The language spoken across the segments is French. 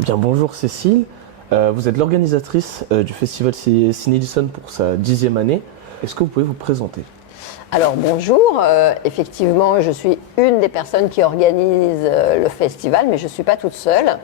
Bien, bonjour Cécile. Vous êtes l'organisatrice du festival Ciné-Edison pour sa 10e année. Est-ce que vous pouvez vous présenter? Alors bonjour, effectivement je suis une des personnes qui organise le festival, mais je ne suis pas toute seule.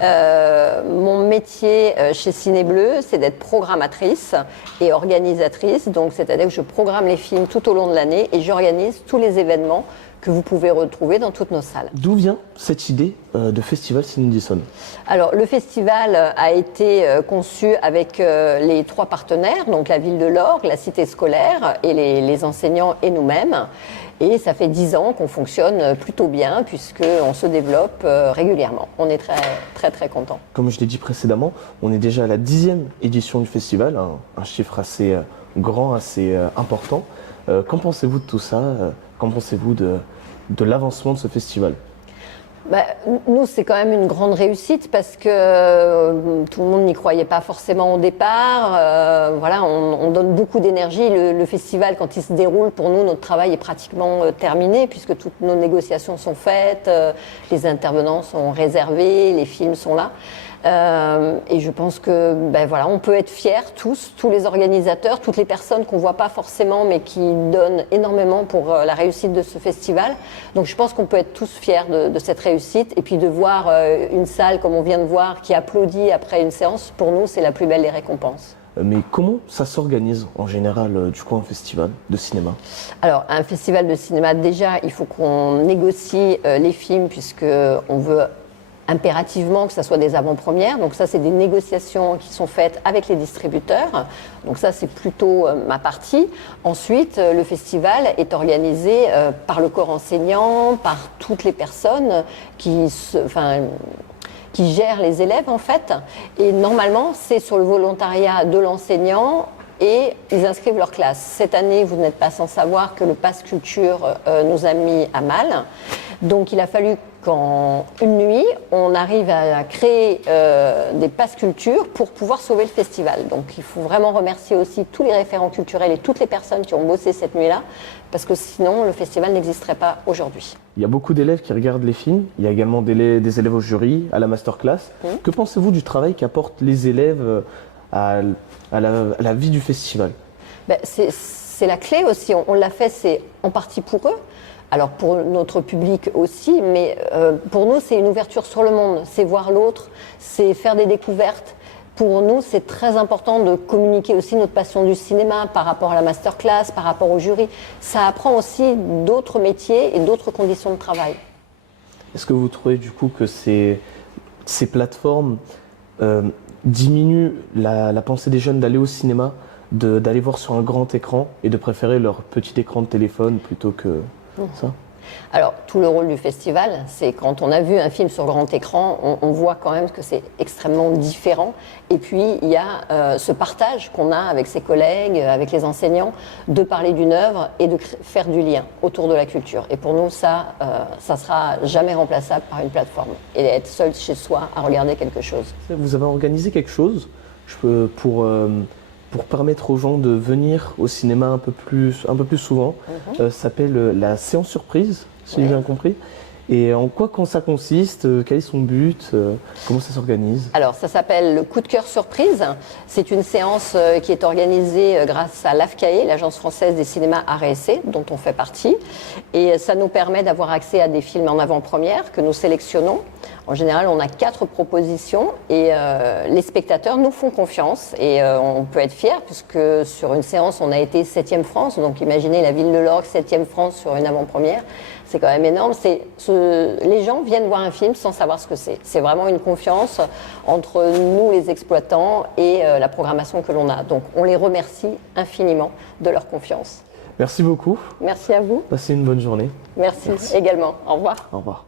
Mon métier chez Ciné Bleu, c'est d'être programmatrice et organisatrice, donc c'est-à-dire que je programme les films tout au long de l'année et j'organise tous les événements que vous pouvez retrouver dans toutes nos salles. D'où vient cette idée de festival Ciné-Edison? Alors le festival a été conçu avec les 3 partenaires, donc la ville de l'Orgue, la cité scolaire et les enseignants et nous-mêmes. Et ça fait 10 ans qu'on fonctionne plutôt bien puisqu'on se développe régulièrement. On est très contents. Comme je l'ai dit précédemment, on est déjà à la 10e édition du festival, un chiffre assez grand, assez important. Qu'en pensez-vous de tout ça? Qu'en pensez-vous de l'avancement de ce festival? Nous, c'est quand même une grande réussite parce que tout le monde n'y croyait pas forcément au départ. Voilà, on donne beaucoup d'énergie. Le festival, quand il se déroule, pour nous, notre travail est pratiquement terminé puisque toutes nos négociations sont faites, les intervenants sont réservés, les films sont là. Et je pense que voilà, on peut être fiers tous les organisateurs, toutes les personnes qu'on ne voit pas forcément mais qui donnent énormément pour la réussite de ce festival. Donc je pense qu'on peut être tous fiers de cette réussite et puis de voir une salle comme on vient de voir qui applaudit après une séance, pour nous c'est la plus belle des récompenses. Mais comment ça s'organise en général du coup un festival de cinéma? Alors un festival de cinéma, déjà il faut qu'on négocie les films puisqu'on veut impérativement que ça soit des avant-premières. Donc ça, c'est des négociations qui sont faites avec les distributeurs. Donc ça, c'est plutôt ma partie. Ensuite, le festival est organisé par le corps enseignant, par toutes les personnes qui gèrent les élèves, en fait. Et normalement, c'est sur le volontariat de l'enseignant et ils inscrivent leur classe. Cette année, vous n'êtes pas sans savoir que le Pass Culture nous a mis à mal. Donc il a fallu qu'en une nuit, on arrive à créer des passes culture pour pouvoir sauver le festival. Donc il faut vraiment remercier aussi tous les référents culturels et toutes les personnes qui ont bossé cette nuit-là, parce que sinon le festival n'existerait pas aujourd'hui. Il y a beaucoup d'élèves qui regardent les films, il y a également des élèves au jury, à la masterclass. Que pensez-vous du travail qu'apportent les élèves à la vie du festival? C'est la clé aussi, on l'a fait, c'est en partie pour eux. Alors pour notre public aussi, mais pour nous c'est une ouverture sur le monde, c'est voir l'autre, c'est faire des découvertes. Pour nous c'est très important de communiquer aussi notre passion du cinéma par rapport à la masterclass, par rapport au jury. Ça apprend aussi d'autres métiers et d'autres conditions de travail. Est-ce que vous trouvez du coup que ces plateformes diminuent la pensée des jeunes d'aller au cinéma, d'aller voir sur un grand écran et de préférer leur petit écran de téléphone plutôt que ça? Alors, tout le rôle du festival, c'est quand on a vu un film sur grand écran, on voit quand même que c'est extrêmement différent. Et puis, il y a ce partage qu'on a avec ses collègues, avec les enseignants, de parler d'une œuvre et de faire du lien autour de la culture. Et pour nous, ça sera jamais remplaçable par une plateforme. Et être seul chez soi à regarder quelque chose. Vous avez organisé quelque chose pour permettre aux gens de venir au cinéma un peu plus souvent. Ça s'appelle la séance surprise, si j'ai bien compris. Et en quoi quand ça consiste? Quel est son but? Comment ça s'organise? Alors, ça s'appelle le coup de cœur surprise. C'est une séance qui est organisée grâce à l'AFCAE, l'Agence française des cinémas Arts et Essais, dont on fait partie. Et ça nous permet d'avoir accès à des films en avant-première que nous sélectionnons. En général, on a 4 propositions et les spectateurs nous font confiance. Et on peut être fiers puisque sur une séance, on a été 7e France. Donc imaginez la ville de l'Orgue, 7e France sur une avant-première. C'est quand même énorme. Les gens viennent voir un film sans savoir ce que c'est. C'est vraiment une confiance entre nous, les exploitants, et la programmation que l'on a. Donc on les remercie infiniment de leur confiance. Merci beaucoup. Merci à vous. Passez une bonne journée. Merci également. Au revoir. Au revoir.